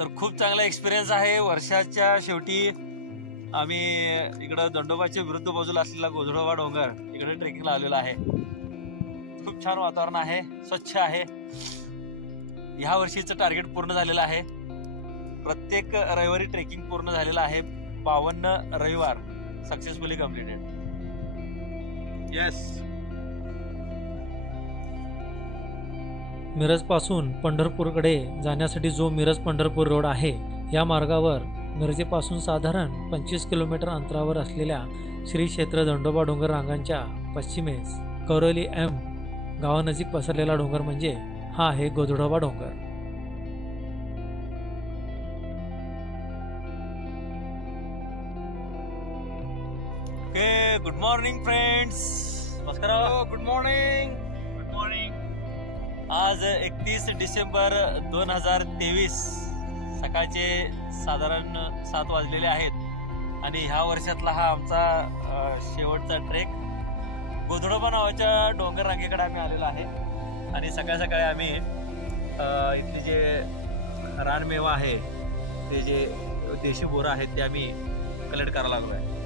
तर खूप चांगला एक्सपिरियन्स आहे। वर्षाच्या शेवटी आम्ही इकडे दंडोबाच्या विरुद्ध बाजूला असलेला गोधडोबा डोंगर इकडे ट्रेकिंगला आलेलो आहे। खूप छान वातावरण आहे, स्वच्छ आहे। ह्या वर्षीचं टार्गेट पूर्ण झालेलं आहे। प्रत्येक रविवारी ट्रेकिंग पूर्ण झालेलं आहे। 52 रविवार सक्सेसफुली कंप्लीटेड। येस। मिरज पासून पंढरपूरकडे जाण्यासाठी जो मिरज पंढरपूर रोड आहे, या मार्गावर मिरजेपासून साधारण 25 किलोमीटर अंतरावर असलेल्या श्री क्षेत्र दंडोबा डोंगर रांगांच्या पश्चिमेस कौरोली एम गावानजीक पसरलेला डोंगर म्हणजे हा आहे गोधडोबा डोंगर। Good morning friends. नमस्कार। Good morning. Good morning. आज 31 डिसेंबर 2023 सकाळचे साधारण 7 वाजलेले आहेत आणि ह्या वर्षातला हा आमचा शेवटचा ट्रेक गोधडोबा नावाच्या डोंगर रांगेकडे आम्ही आलेलो आहे। आणि सकाळी सकाळी आम्ही इथले जे रानमेवा आहे, ते जे देशी बोरं आहेत ते आम्ही कलेक्ट करायला लागलो आहे।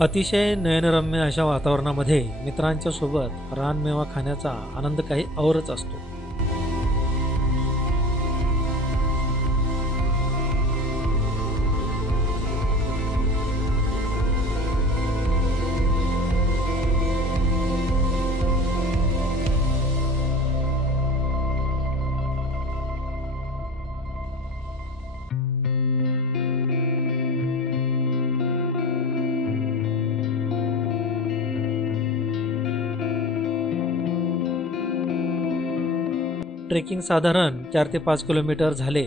अतिशय नयनरम्य अशा वातावरणामध्ये मित्रांच्या सोबत रानमेवा खाण्याचा आनंद काही औरच असतो। ट्रेकिंग साधारण 4 ते 5 किलोमीटर झाले।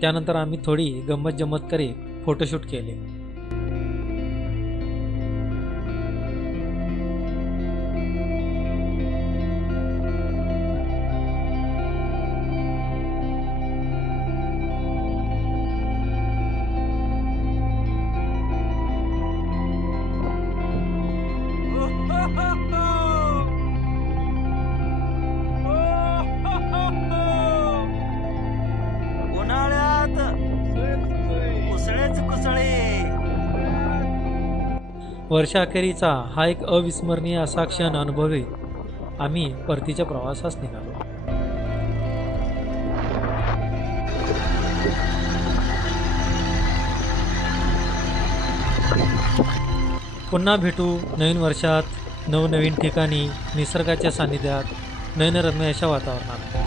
त्यानंतर आम्ही थोडी गंमत जम्मत करीत फोटोशूट केले। वर्षाअखेरीचा हा एक अविस्मरणीय असा क्षण अनुभवित आम्ही परतीच्या प्रवासास निघालो। पुन्हा भेटू नवीन वर्षात, नवनवीन ठिकाणी, निसर्गाच्या सानिध्यात, नयनरम्य अशा वातावरणात।